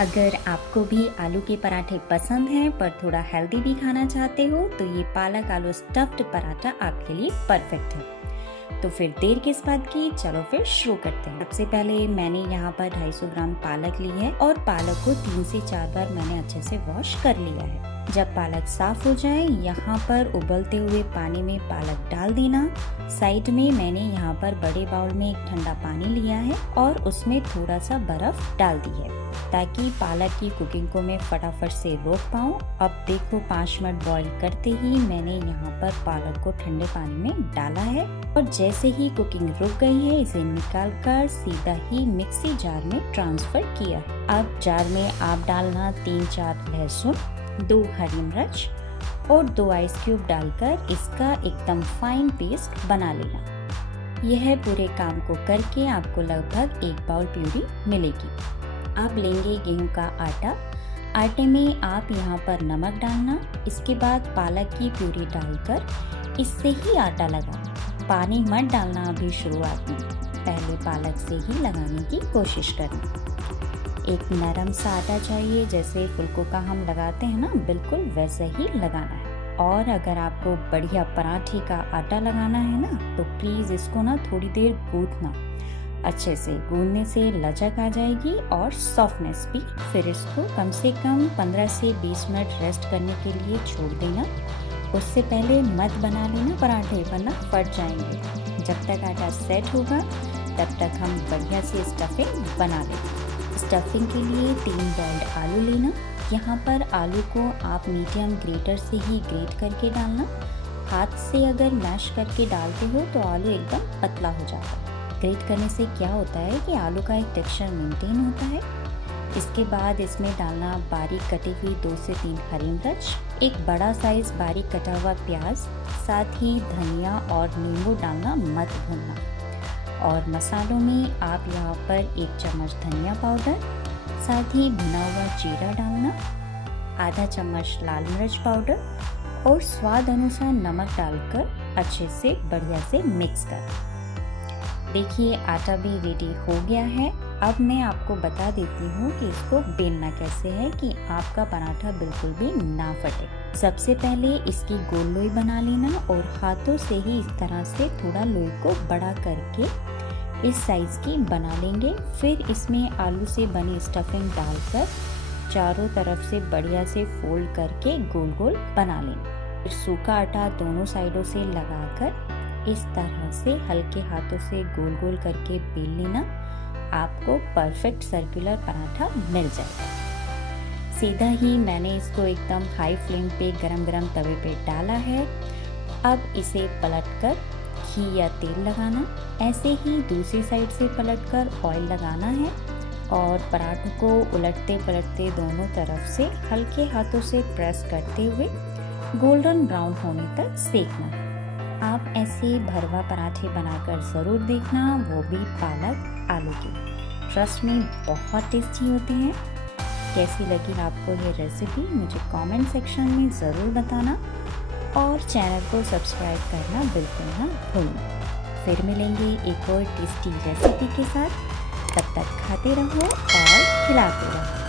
अगर आपको भी आलू के पराठे पसंद हैं पर थोड़ा हेल्दी भी खाना चाहते हो तो ये पालक आलू स्टफ्ड पराठा आपके लिए परफेक्ट है। तो फिर देर किस बात की, चलो फिर शुरू करते हैं। सबसे पहले मैंने यहाँ पर 250 ग्राम पालक ली है और पालक को 3 से 4 बार मैंने अच्छे से वॉश कर लिया है। जब पालक साफ हो जाए, यहाँ पर उबलते हुए पानी में पालक डाल देना। साइड में मैंने यहाँ पर बड़े बाउल में एक ठंडा पानी लिया है और उसमें थोड़ा सा बर्फ डाल दी है ताकि पालक की कुकिंग को मैं फटाफट से रोक पाऊँ। अब देखो 5 मिनट बॉईल करते ही मैंने यहाँ पर पालक को ठंडे पानी में डाला है और जैसे ही कुकिंग रुक गई है इसे निकाल कर सीधा ही मिक्सी जार में ट्रांसफर किया है। अब जार में आप डालना 3-4 लहसुन, 2 हरी मिर्च और 2 आइस क्यूब डालकर इसका एकदम फाइन पेस्ट बना लेना। यह पूरे काम को करके आपको लगभग 1 बाउल प्यूरी मिलेगी। आप लेंगे गेहूं का आटा। आटे में आप यहाँ पर नमक डालना। इसके बाद पालक की प्यूरी डालकर इससे ही आटा लगाना। पानी मत डालना अभी शुरुआत में, पहले पालक से ही लगाने की कोशिश करना। एक नरम सा आटा चाहिए, जैसे फुल्कों का हम लगाते हैं ना, बिल्कुल वैसे ही लगाना है। और अगर आपको बढ़िया पराठे का आटा लगाना है ना तो प्लीज़ इसको ना थोड़ी देर गूंथना। अच्छे से गूंदने से लचक आ जाएगी और सॉफ्टनेस भी। फिर इसको कम से कम 15 से 20 मिनट रेस्ट करने के लिए छोड़ देना। उससे पहले मत बना लेना पराठे, वरना फट जाएंगे। जब तक आटा सेट होगा तब तक हम बढ़िया से स्टफिंग बना लेंगे। स्टफिंग के लिए 3 बॉइल्ड आलू लेना। यहाँ पर आलू को आप मीडियम ग्रेटर से ही ग्रेट करके डालना। हाथ से अगर मैश करके डालते हो तो आलू एकदम पतला हो जाता है। ग्रेट करने से क्या होता है कि आलू का एक टेक्सचर मेंटेन होता है। इसके बाद इसमें डालना बारीक कटी हुई 2 से 3 हरी मिर्च, एक बड़ा साइज बारीक कटा हुआ प्याज, साथ ही धनिया और नींबू डालना मत भूलना। और मसालों में आप यहाँ पर 1 चम्मच धनिया पाउडर, साथ ही भुना हुआ जीरा डालना, आधा चम्मच लाल मिर्च पाउडर और स्वाद अनुसार नमक डालकर अच्छे से बढ़िया से मिक्स कर। देखिए आटा भी रेडी हो गया है। अब मैं आपको बता देती हूँ कि इसको बेलना कैसे है कि आपका पराठा बिल्कुल भी ना फटे। सबसे पहले इसकी गोल लोई बना लेना और हाथों से ही इस तरह से थोड़ा लोई को बड़ा करके इस साइज की बना लेंगे। फिर इसमें आलू से बनी स्टफिंग डालकर चारों तरफ से बढ़िया से फोल्ड करके गोल गोल बना लेंगे। फिर सूखा आटा दोनों साइडों से लगाकर इस तरह से हल्के हाथों से गोल गोल करके बेल लेना। आपको परफेक्ट सर्कुलर पराठा मिल जाएगा। सीधा ही मैंने इसको एकदम हाई फ्लेम पे गरम गरम तवे पे डाला है। अब इसे पलटकर घी या तेल लगाना, ऐसे ही दूसरी साइड से पलटकर ऑयल लगाना है और पराठों को उलटते पलटते दोनों तरफ से हल्के हाथों से प्रेस करते हुए गोल्डन ब्राउन होने तक सेकना। आप ऐसे भरवा पराठे बनाकर ज़रूर देखना, वो भी पालक आलू के। ट्रस्ट में बहुत टेस्टी होते हैं। कैसी लगी आपको ये रेसिपी मुझे कमेंट सेक्शन में ज़रूर बताना और चैनल को सब्सक्राइब करना बिल्कुल ना भूलना। फिर मिलेंगे एक और टेस्टी रेसिपी के साथ। तब तक खाते रहो और खिलाते रहो।